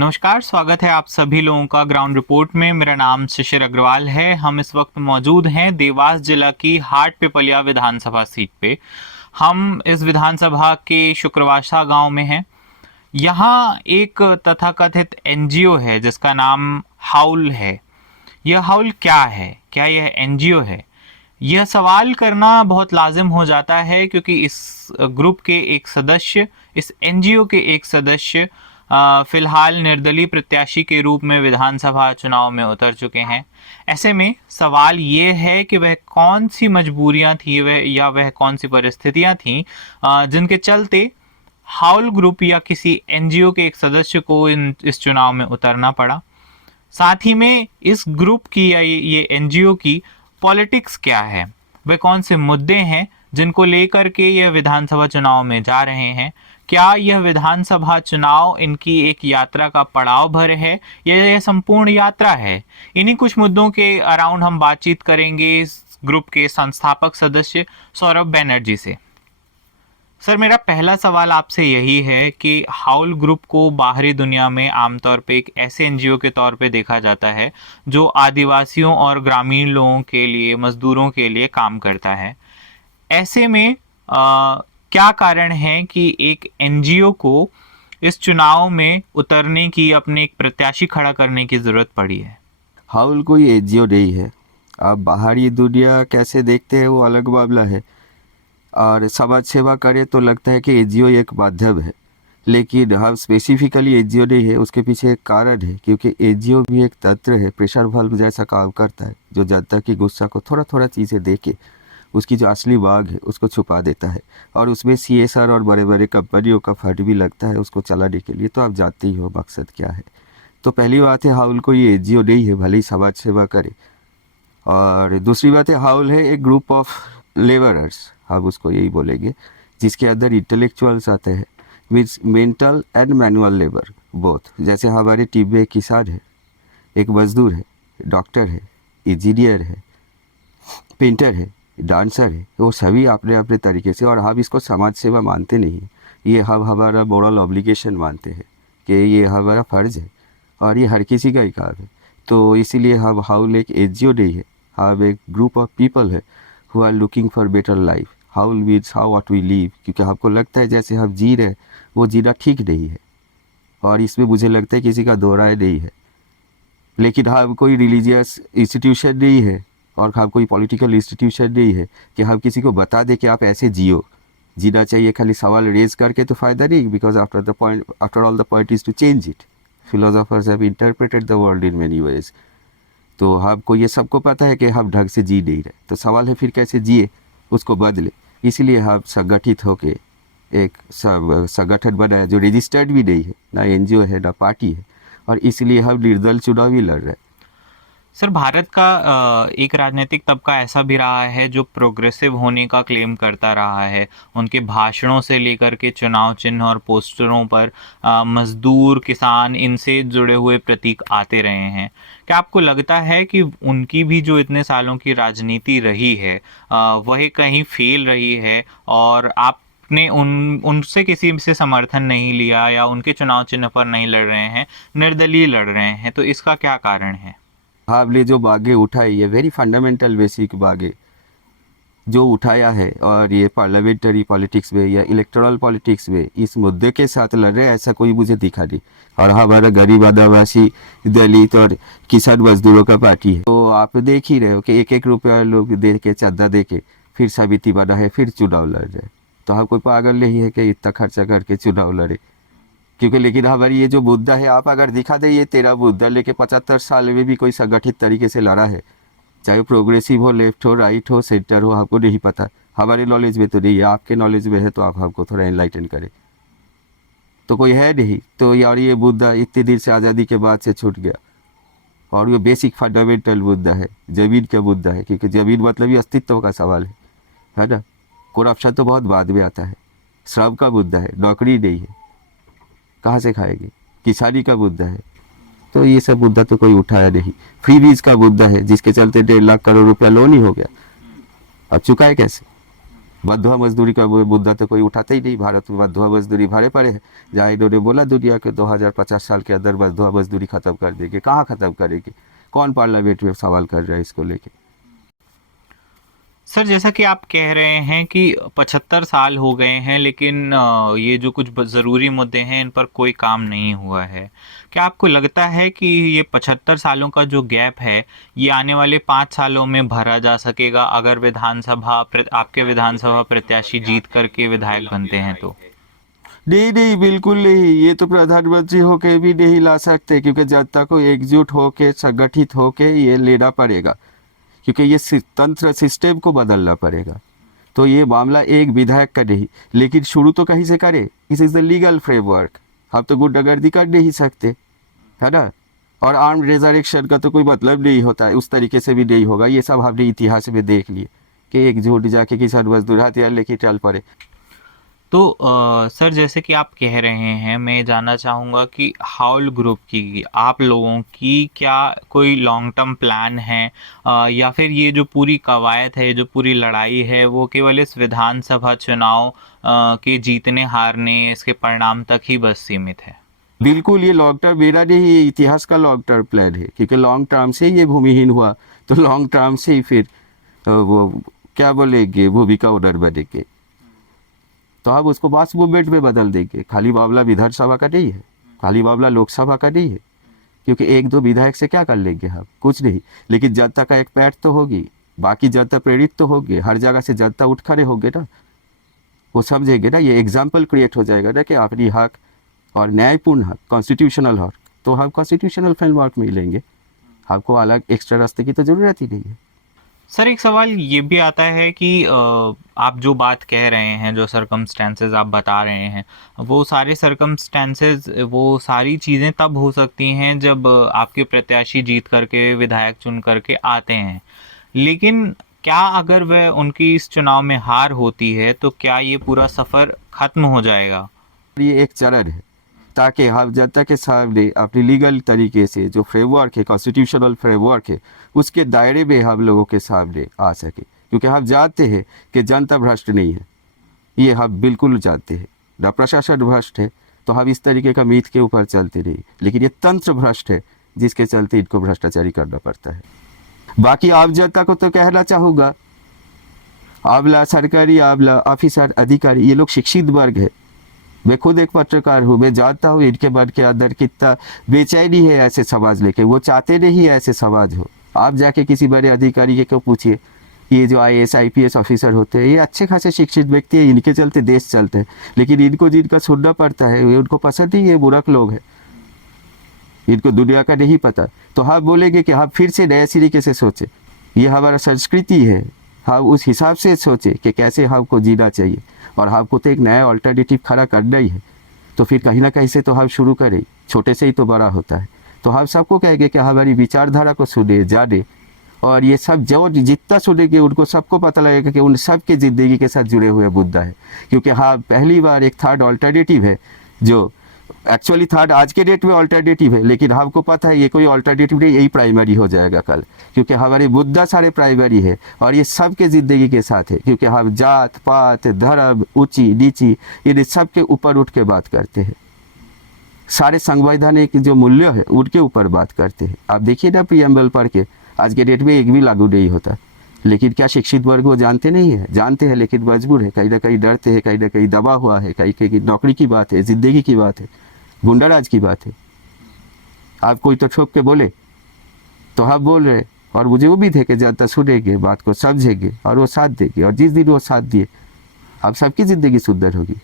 नमस्कार, स्वागत है आप सभी लोगों का ग्राउंड रिपोर्ट में। मेरा नाम शिशिर अग्रवाल है। हम इस वक्त मौजूद हैं देवास जिला की हाट पिपलिया विधानसभा सीट पे। हम इस विधानसभा के शुक्रवाशा गांव में हैं। यहाँ एक तथाकथित एनजीओ है जिसका नाम हाउल है। यह हाउल क्या है, क्या यह एनजीओ है? यह सवाल करना बहुत लाजिम हो जाता है क्योंकि इस ग्रुप के एक सदस्य, इस एनजीओ के एक सदस्य फिलहाल निर्दलीय प्रत्याशी के रूप में विधानसभा चुनाव में उतर चुके हैं। ऐसे में सवाल ये है कि वह कौन सी मजबूरियां थी वह कौन सी परिस्थितियां थीं जिनके चलते हाउल ग्रुप या किसी एनजीओ के एक सदस्य को इस चुनाव में उतरना पड़ा। साथ ही में इस ग्रुप की या ये एनजीओ की पॉलिटिक्स क्या है, वे कौन से मुद्दे हैं जिनको लेकर के यह विधानसभा चुनाव में जा रहे हैं। क्या यह विधानसभा चुनाव इनकी एक यात्रा का पड़ाव भर है या यह संपूर्ण यात्रा है? इन्हीं कुछ मुद्दों के अराउंड हम बातचीत करेंगे इस ग्रुप के संस्थापक सदस्य सौरभ बैनर्जी से। सर, मेरा पहला सवाल आपसे यही है कि हाउल ग्रुप को बाहरी दुनिया में आमतौर पे एक ऐसे एनजीओ के तौर पे देखा जाता है जो आदिवासियों और ग्रामीण लोगों के लिए, मजदूरों के लिए काम करता है। ऐसे में क्या कारण है कि एक एनजीओ को इस चुनाव में उतरने की, अपने एक प्रत्याशी खड़ा करने की जरूरत पड़ी है? हाउल कोई एनजीओ नहीं है। आप बाहरी दुनिया कैसे देखते हैं वो अलग मामला है, और समाज सेवा करें तो लगता है कि एनजीओ एक माध्यम है, लेकिन हम स्पेसिफिकली एनजीओ नहीं है। उसके पीछे एक कारण है, क्योंकि एनजीओ भी एक तंत्र है, प्रेशर वाल्व जैसा काम करता है, जो जनता की गुस्सा को थोड़ा थोड़ा चीज़ें दे के उसकी जो असली मांग है उसको छुपा देता है। और उसमें सीएसआर और बड़े बड़े कंपनियों का फंड भी लगता है उसको चलाने के लिए। तो आप जानते ही हो मकसद क्या है। तो पहली बात है, हाउल कोई एनजीओ नहीं है, भले ही समाज सेवा करे। और दूसरी बात है, हाउल है एक ग्रुप ऑफ लेबरर्स, हम उसको यही बोलेंगे, जिसके अंदर इंटेलेक्चुअल्स आते हैं, means mental and manual labour both. जैसे हमारे टीम में एक किसान है, एक मजदूर है, डॉक्टर है, इंजीनियर है, पेंटर है, डांसर है, वो सभी अपने अपने तरीके से। और हम इसको समाज सेवा मानते नहीं हैं, ये हम हमारा मोरल ऑब्लिगेशन मानते हैं कि ये हमारा फ़र्ज़ है और ये हर किसी का ही काम है। तो इसीलिए हम हाउल एक एनजीओ नहीं है, हम एक ग्रुप ऑफ पीपल है who are looking for better life. हाउल means how what we live, क्योंकि हमको लगता है जैसे हम जी रहे हैं वो जीना ठीक नहीं है, और इसमें मुझे लगता है किसी का दो राय नहीं है। लेकिन हम कोई रिलीजियस इंस्टीट्यूशन नहीं है और हम कोई पॉलिटिकल इंस्टीट्यूशन नहीं है कि हम किसी को बता दें कि आप ऐसे जियो, जीना चाहिए। खाली सवाल रेज करके तो फ़ायदा नहीं, because after all the point is to change it. Philosophers have interpreted the world in many ways. तो हमको ये सबको पता है कि हम ढंग से जी नहीं रहे, तो सवाल है फिर कैसे जिए, उसको बदले। इसीलिए हम संगठित होके एक संगठन बनाया जो रजिस्टर्ड भी नहीं है, ना एनजीओ है ना पार्टी है, और इसलिए हम निर्दल चुनाव ही लड़ रहे हैं। सर, भारत का एक राजनीतिक तबका ऐसा भी रहा है जो प्रोग्रेसिव होने का क्लेम करता रहा है। उनके भाषणों से लेकर के चुनाव चिन्ह और पोस्टरों पर मजदूर, किसान, इनसे जुड़े हुए प्रतीक आते रहे हैं। क्या आपको लगता है कि उनकी भी जो इतने सालों की राजनीति रही है वह कहीं फेल रही है, और आपने उनसे किसी से समर्थन नहीं लिया या उनके चुनाव चिन्ह पर नहीं लड़ रहे हैं, निर्दलीय लड़ रहे हैं, तो इसका क्या कारण है? आपने जो बागें उठाई, ये वेरी फंडामेंटल बेसिक बागें जो उठाया है, और ये पार्लियामेंटरी पॉलिटिक्स में या इलेक्टोरल पॉलिटिक्स में इस मुद्दे के साथ लड़ रहे, ऐसा कोई मुझे दिखा नहीं। और हमारा गरीब आदिवासी, दलित और किसान मजदूरों का पार्टी है। तो आप देख ही रहे हो कि एक एक रुपया लोग दे के, चंदा दे के फिर समिति बना है, फिर चुनाव लड़ रहे। तो हम कोई पागल नहीं है कि इतना खर्चा करके चुनाव लड़े। क्योंकि लेकिन हमारी ये जो मुद्दा है, आप अगर दिखा दे ये तेरा मुद्दा लेके 75 साल में भी कोई संगठित तरीके से लड़ा है, चाहे प्रोग्रेसिव हो, लेफ्ट हो, राइट हो, सेंटर हो, आपको नहीं पता। हमारे नॉलेज में तो नहीं है, आपके नॉलेज में है, तो आप हमको थोड़ा एनलाइटन करें। तो कोई है नहीं। तो यार ये मुद्दा इतने दिन से आज़ादी के बाद से छूट गया, और ये बेसिक फंडामेंटल मुद्दा है, ज़मीन का मुद्दा है। क्योंकि ज़मीन मतलब ये अस्तित्व का सवाल है ना। करप्शन तो बहुत बाद में आता है। श्रम का मुद्दा है, नौकरी नहीं है, कहाँ से खाएंगे। किसानी का मुद्दा है, तो ये सब मुद्दा तो कोई उठाया नहीं। फ्री बीज का मुद्दा है, जिसके चलते 1.5 लाख करोड़ रुपया लोन ही हो गया। अब चुकाए कैसे? बंधुआ मजदूरी का वो मुद्दा तो कोई उठाता ही नहीं। भारत में बंधुआ मजदूरी भरे पड़े है, जहाँ इन्होंने बोला दुनिया के 2050 साल के अंदर बंधुआ मजदूरी खत्म कर देंगे। कहाँ खत्म करेंगे? कौन पार्लियामेंट में सवाल कर रहा है इसको लेके? सर जैसा कि आप कह रहे हैं कि 75 साल हो गए हैं, लेकिन ये जो कुछ ज़रूरी मुद्दे हैं इन पर कोई काम नहीं हुआ है। क्या आपको लगता है कि ये 75 सालों का जो गैप है ये आने वाले 5 सालों में भरा जा सकेगा अगर आपके विधानसभा प्रत्याशी जीत करके विधायक बनते हैं तो? नहीं नहीं, बिल्कुल नहीं। ये तो प्रधानमंत्री होके भी नहीं ला सकते, क्योंकि जनता को एकजुट होके संगठित होके ये लेना पड़ेगा, क्योंकि ये तंत्र सिस्टम को बदलना पड़ेगा। तो ये मामला एक विधायक का नहीं, लेकिन शुरू तो कहीं से करे। This is the legal framework. हम तो गुंडागर्दी कर नहीं सकते, है ना। और आर्म रेजरेक्शन का तो कोई मतलब नहीं होता है, उस तरीके से भी नहीं होगा। ये सब हमने इतिहास में देख लिए कि एकजुट जाके किसान मजदूर हथियार लेके चल पड़े। तो सर जैसे कि आप कह रहे हैं, मैं जानना चाहूँगा कि हाउल ग्रुप की आप लोगों की क्या कोई लॉन्ग टर्म प्लान है, या फिर ये जो पूरी कवायद है, जो पूरी लड़ाई है, वो केवल इस विधानसभा चुनाव के जीतने हारने इसके परिणाम तक ही बस सीमित है? बिल्कुल, ये लॉन्ग टर्म मेरा नहीं, ये इतिहास का लॉन्ग टर्म प्लान है, क्योंकि लॉन्ग टर्म से ये भूमिहीन हुआ, तो लॉन्ग टर्म से ही फिर वो क्या बोलेंगे, भूमि का ओनर बनेंगे। तो हम उसको मास मूवमेंट में बदल देंगे। खाली मामला विधानसभा का नहीं है, खाली मामला लोकसभा का नहीं है, क्योंकि एक दो विधायक से क्या कर लेंगे हम? कुछ नहीं। लेकिन जनता का एक पैठ तो होगी, बाकी जनता प्रेरित तो होगी, हर जगह से जनता उठ खड़े होंगे ना, वो समझेंगे ना, ये एग्जाम्पल क्रिएट हो जाएगा ना कि अपनी हक और न्यायपूर्ण हक, कॉन्स्टिट्यूशनल हक, तो हम कॉन्स्टिट्यूशनल फ्रेमवर्क में ही लेंगे। हमको अलग एक्स्ट्रा रास्ते की तो ज़रूरत ही नहीं है। सर एक सवाल ये भी आता है कि आप जो बात कह रहे हैं, जो सरकमस्टेंसेस आप बता रहे हैं, वो सारे सरकमस्टेंसेस, वो सारी चीज़ें तब हो सकती हैं जब आपके प्रत्याशी जीत करके विधायक चुन करके आते हैं। लेकिन क्या अगर वह उनकी इस चुनाव में हार होती है तो क्या ये पूरा सफ़र ख़त्म हो जाएगा? ये एक चरण है, ताकि हम जनता के सामने अपनी लीगल तरीके से जो फ्रेमवर्क है, कॉन्स्टिट्यूशनल फ्रेमवर्क है, उसके दायरे में हम लोगों के सामने आ सके। क्योंकि हम जानते हैं कि जनता भ्रष्ट नहीं है, ये हम बिल्कुल जानते हैं ना। प्रशासन भ्रष्ट है तो हम इस तरीके का मीथ के ऊपर चलते नहीं, लेकिन ये तंत्र भ्रष्ट है जिसके चलते इनको भ्रष्टाचारी करना पड़ता है। बाकी आम जनता को तो कहना चाहूँगा, आमला, सरकारी आमला, ऑफिसर, अधिकारी, ये लोग शिक्षित वर्ग है। मैं खुद एक पत्रकार हूँ, मैं जानता हूँ इनके मन के अंदर कितना बेचैनी है ऐसे समाज लेके। वो चाहते नहीं ऐसे समाज हो। आप जाके किसी बड़े अधिकारी के क्यों पूछिए, ये जो IAS IPS ऑफिसर होते हैं, ये अच्छे खासे शिक्षित व्यक्ति है, इनके चलते देश चलते हैं। लेकिन इनको जिनका सुनना पड़ता है, ये उनको पसंद नहीं है, मूर्ख लोग हैं, इनको दुनिया का नहीं पता। तो हम बोलेंगे कि हम फिर से नए तरीके से सोचें, ये हमारा संस्कृति है, हम उस हिसाब से सोचें कि कैसे हमको जीना चाहिए, और हमको तो एक नया ऑल्टरनेटिव खड़ा करना ही है। तो फिर कहीं ना कहीं से तो हम शुरू करें, छोटे से ही तो बड़ा होता है। तो हम सबको कहेंगे कि हमारी विचारधारा को सुने, जाने, और ये सब जो जितना सुनेंगे उनको सबको पता लगेगा कि उन सब की ज़िंदगी के साथ जुड़े हुए मुद्दा है। क्योंकि हाँ, पहली बार एक थर्ड ऑल्टरनेटिव है, जो एक्चुअली थर्ड आज के डेट में ऑल्टरनेटिव है, लेकिन हमको पता है ये कोई ऑल्टरनेटिव नहीं, यही प्राइमरी हो जाएगा कल। क्योंकि हमारे मुद्दा सारे प्राइमरी है, और ये सबके ज़िंदगी के साथ है। क्योंकि हम जात पात, धर्म, ऊंची नीची, इन सब के ऊपर उठ के बात करते हैं। सारे संवैधानिक जो मूल्य है उनके ऊपर बात करते हैं। आप देखिए ना, प्रीएम्बल पढ़ के आज के डेट में एक भी लागू नहीं होता। लेकिन क्या शिक्षित वर्ग वो जानते नहीं है? जानते हैं, लेकिन मजबूर है, कहीं ना कहीं डरते हैं, कहीं ना कहीं दबा हुआ है, कहीं कहीं नौकरी की बात है, ज़िंदगी की बात है, गुंडाराज की बात है। आप कोई तो ठोक के बोले तो हम बोल रहे, और मुझे उम्मीद है कि जनता सुनेंगे, बात को समझेंगे और वो साथ देंगे। और जिस दिन वो साथ दिए, अब सबकी ज़िंदगी सुंदर होगी।